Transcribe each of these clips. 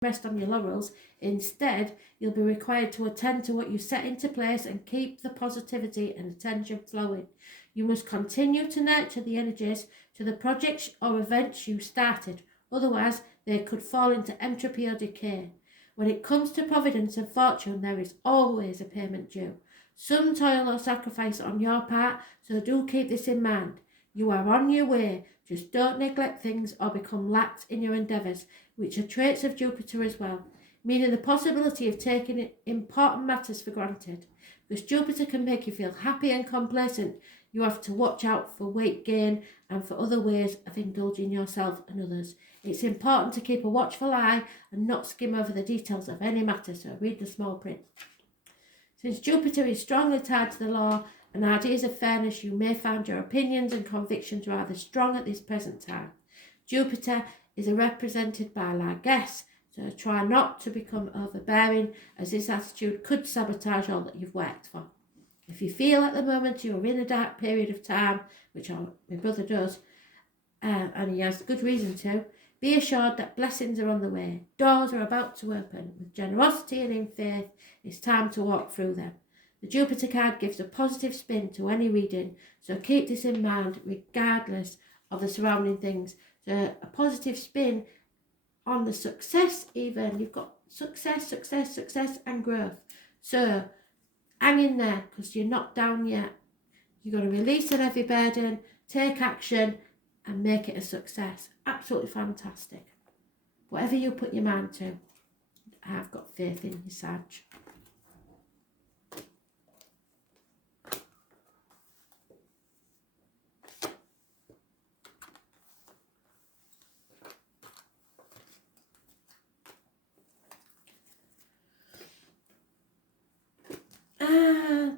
rest on your laurels. Instead, you'll be required to attend to what you set into place and keep the positivity and attention flowing. You must continue to nurture the energies to the projects or events you started, otherwise they could fall into entropy or decay. When it comes to providence and fortune, there is always a payment due. Some toil or sacrifice on your part, so do keep this in mind. You are on your way, just don't neglect things or become lax in your endeavours, which are traits of Jupiter as well, meaning the possibility of taking important matters for granted. Because Jupiter can make you feel happy and complacent, you have to watch out for weight gain and for other ways of indulging yourself and others. It's important to keep a watchful eye and not skim over the details of any matter, so read the small print. Since Jupiter is strongly tied to the law and ideas of fairness, you may find your opinions and convictions rather strong at this present time. Jupiter is represented by largesse, so try not to become overbearing, as this attitude could sabotage all that you've worked for. If you feel at the moment you're in a dark period of time, which my brother does, and he has good reason to, be assured that blessings are on the way. Doors are about to open. With generosity and in faith, it's time to walk through them. The Jupiter card gives a positive spin to any reading, so keep this in mind regardless of the surrounding things. So a positive spin on the success even. You've got success, and growth. So hang in there, because you're not down yet. You're going to release a heavy burden, take action, and make it a success. Absolutely fantastic. Whatever you put your mind to, I've got faith in you, Sag.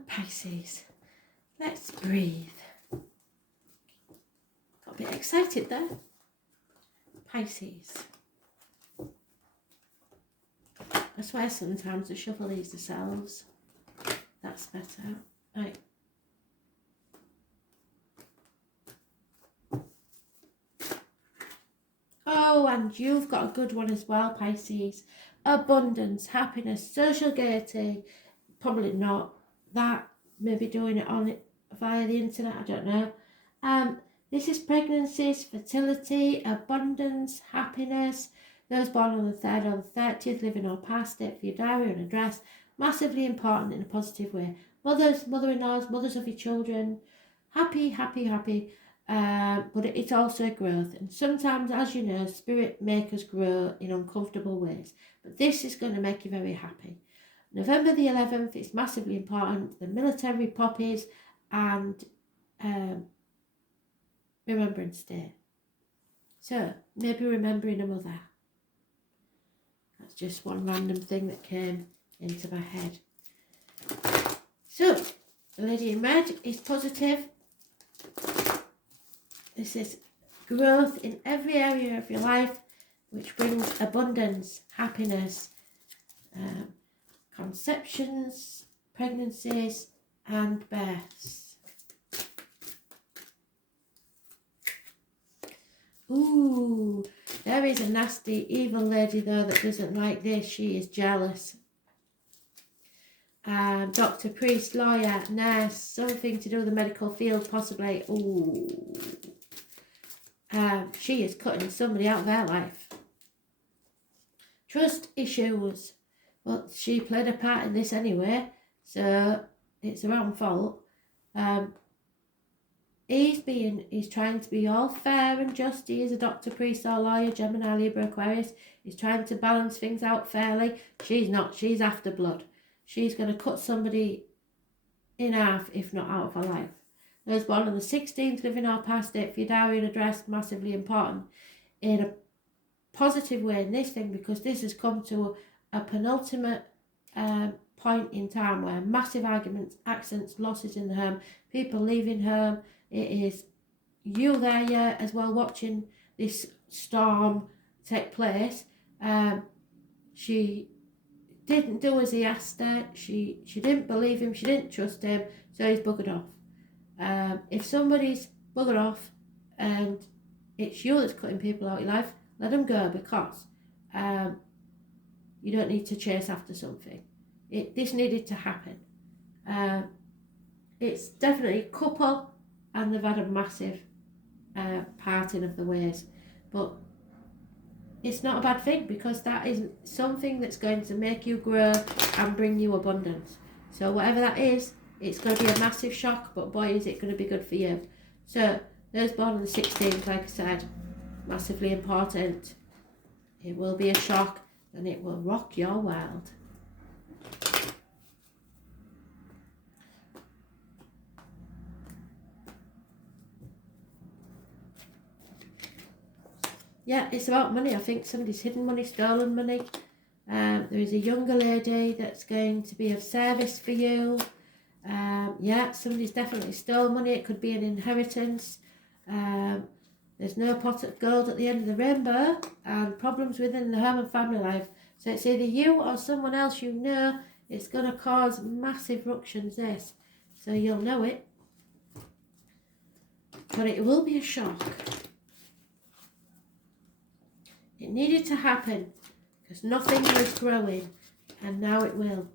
Pisces. Let's breathe. Got a bit excited there. Pisces. I swear sometimes the shuffle these themselves. That's better. Right. Oh, and you've got a good one as well, Pisces. Abundance, happiness, social gaiety. Probably not that. Maybe doing it on it via the internet. I don't know. This is pregnancies, fertility, abundance, happiness. Those born on the 3rd or the 30th, living or past it for your diary and address. Massively important in a positive way. Mothers, mother-in-laws, mothers of your children. Happy. But it's also growth. And sometimes, as you know, spirit make us grow in uncomfortable ways. But this is going to make you very happy. November the 11th is massively important. The military poppies and Remembrance Day. So, maybe remembering a mother. That's just one random thing that came into my head. So, the lady in red is positive. This is growth in every area of your life, which brings abundance, happiness, conceptions, pregnancies, and births. Ooh, there is a nasty, evil lady though that doesn't like this. She is jealous. Doctor, priest, lawyer, nurse, something to do with the medical field possibly. Ooh. She is cutting somebody out of their life. Trust issues. Well, she played a part in this anyway, so it's her own fault. He's trying to be all fair and just. He is a doctor, priest or lawyer, Gemini, Libra, Aquarius. He's trying to balance things out fairly. She's not. She's after blood. She's going to cut somebody in half, if not out of her life. Those born on the 16th, living or past it, for your diary and address, massively important in a positive way in this thing, because this has come to a penultimate point in time where massive arguments, accidents, losses in the home, people leaving home. It is you there, yeah, as well, watching this storm take place. She didn't do as he asked her. She didn't believe him. She didn't trust him. So he's buggered off. If somebody's buggered off and it's you that's cutting people out of your life, let them go, because You don't need to chase after something. This needed to happen. It's definitely a couple, and they've had a massive parting of the ways. But it's not a bad thing, because that is something that's going to make you grow and bring you abundance. So whatever that is, it's going to be a massive shock, but boy, is it going to be good for you. So those born on the 16th, like I said, massively important. It will be a shock, and it will rock your world. Yeah, it's about money. I think somebody's hidden money, stolen money. There is a younger lady that's going to be of service for you. Yeah, somebody's definitely stolen money. It could be an inheritance. There's no pot of gold at the end of the rainbow, and problems within the home and family life. So it's either you or someone else you know. It's going to cause massive ructions, this. So you'll know it. But it will be a shock. It needed to happen, because nothing was growing, and now it will.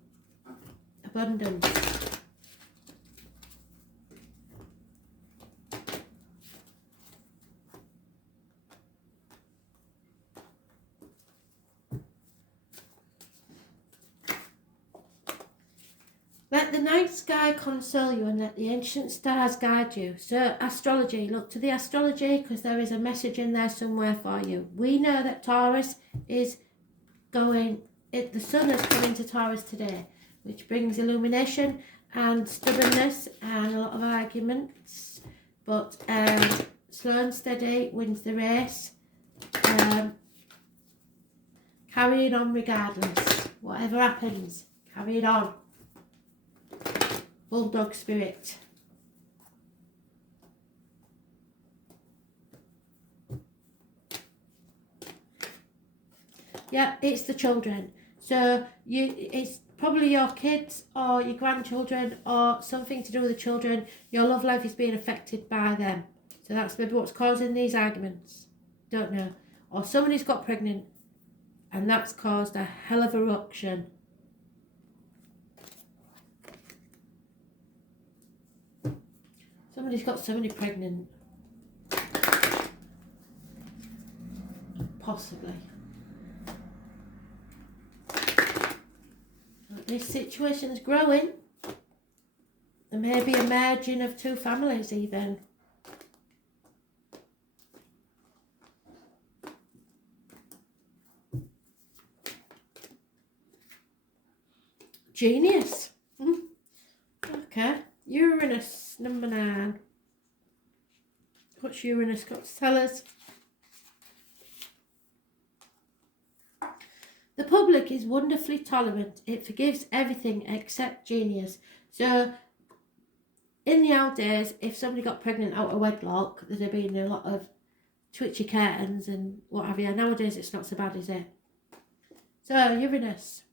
Abundance. Let the night sky console you, and let the ancient stars guide you. So astrology, look to the astrology, because there is a message in there somewhere for you. We know that Taurus is going, the sun has come into Taurus today, which brings illumination and stubbornness and a lot of arguments. But slow and steady wins the race. Carrying on regardless. Whatever happens, carry it on. Bulldog spirit. Yeah, it's the children. So it's probably your kids or your grandchildren or something to do with the children. Your love life is being affected by them. So that's maybe what's causing these arguments. Don't know. Or somebody's got pregnant, and that's caused a hell of a ruction. Somebody's got somebody pregnant. Possibly. This situation is growing. There may be a merging of two families even. Genius. Okay. Uranus, number 9. What's Uranus got to tell us? The public is wonderfully tolerant. It forgives everything except genius. So, in the old days, if somebody got pregnant out of wedlock, there'd have been a lot of twitchy curtains and what have you. Nowadays, it's not so bad, is it? So, Uranus.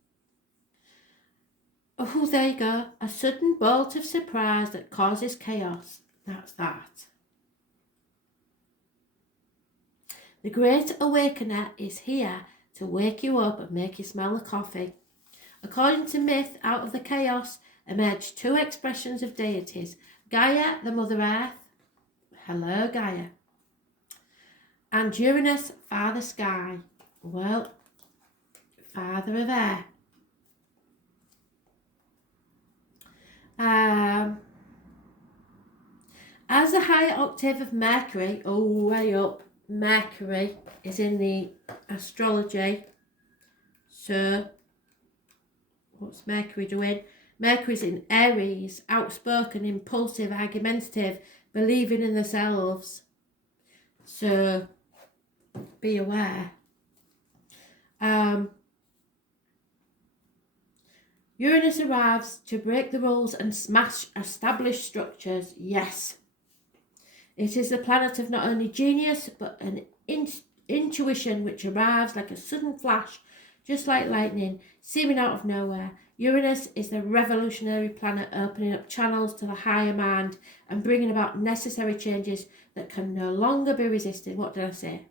Oh, there you go. A sudden bolt of surprise that causes chaos. That's that. The Great Awakener is here to wake you up and make you smell the coffee. According to myth, out of the chaos emerged 2 expressions of deities. Gaia, the Mother Earth. Hello, Gaia. And Uranus, Father Sky. Well, Father of Air. As the higher octave of Mercury, way up, Mercury is in the astrology. So, what's Mercury doing? Mercury's in Aries, outspoken, impulsive, argumentative, believing in themselves. So, be aware. Uranus arrives to break the rules and smash established structures. Yes. It is the planet of not only genius, but an intuition which arrives like a sudden flash, just like lightning, seeming out of nowhere. Uranus is the revolutionary planet opening up channels to the higher mind and bringing about necessary changes that can no longer be resisted. What did I say?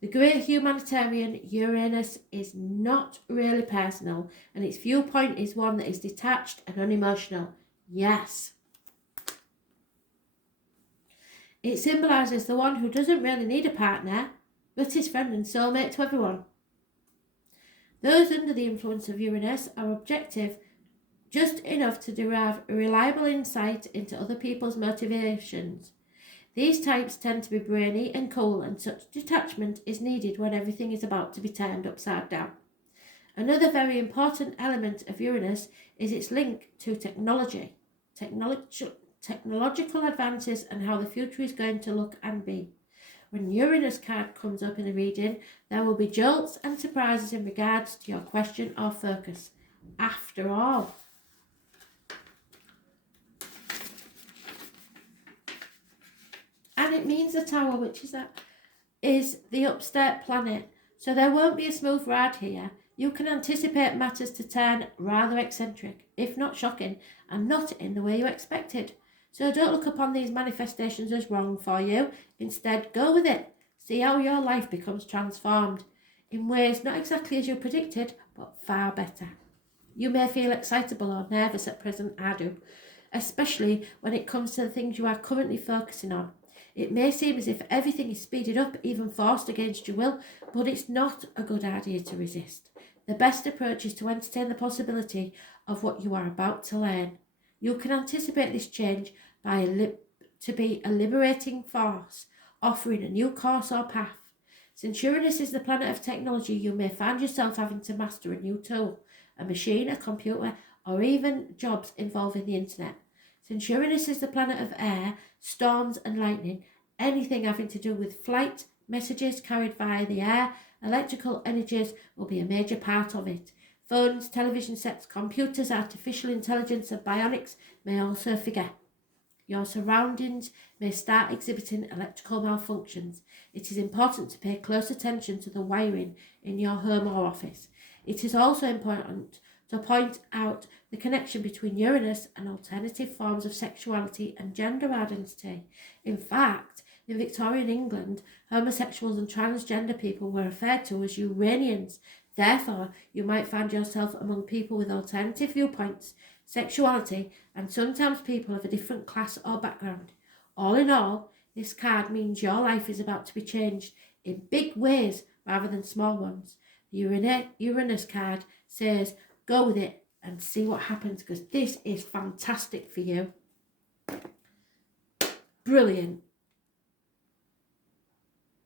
The great humanitarian Uranus is not really personal, and its viewpoint is one that is detached and unemotional. Yes. It symbolises the one who doesn't really need a partner, but is friend and soulmate to everyone. Those under the influence of Uranus are objective, just enough to derive a reliable insight into other people's motivations. These types tend to be brainy and cool, and such detachment is needed when everything is about to be turned upside down. Another very important element of Uranus is its link to technology, technological advances, and how the future is going to look and be. When Uranus card comes up in a reading, there will be jolts and surprises in regards to your question or focus. After all, and it means the Tower, which is the upstart planet, so there won't be a smooth ride here. You can anticipate matters to turn rather eccentric, if not shocking, and not in the way you expected. So don't look upon these manifestations as wrong for you. Instead, go with it. See how your life becomes transformed in ways not exactly as you predicted, but far better. You may feel excitable or nervous at present, I do, especially when it comes to the things you are currently focusing on. It may seem as if everything is speeded up, even forced against your will, but it's not a good idea to resist. The best approach is to entertain the possibility of what you are about to learn. You can anticipate this change to be a liberating force, offering a new course or path. Since Uranus is the planet of technology, you may find yourself having to master a new tool, a machine, a computer, or even jobs involving the internet. Since Uranus is the planet of air, storms and lightning, anything having to do with flight, messages carried via the air, electrical energies will be a major part of it. Phones, television sets, computers, artificial intelligence and bionics may also figure. Your surroundings may start exhibiting electrical malfunctions. It is important to pay close attention to the wiring in your home or office. It is also important to point out the connection between Uranus and alternative forms of sexuality and gender identity. In fact, in Victorian England, homosexuals and transgender people were referred to as Uranians. Therefore, you might find yourself among people with alternative viewpoints, sexuality, and sometimes people of a different class or background. All in all, this card means your life is about to be changed in big ways rather than small ones. The Uranus card says, go with it and see what happens, because this is fantastic for you. Brilliant.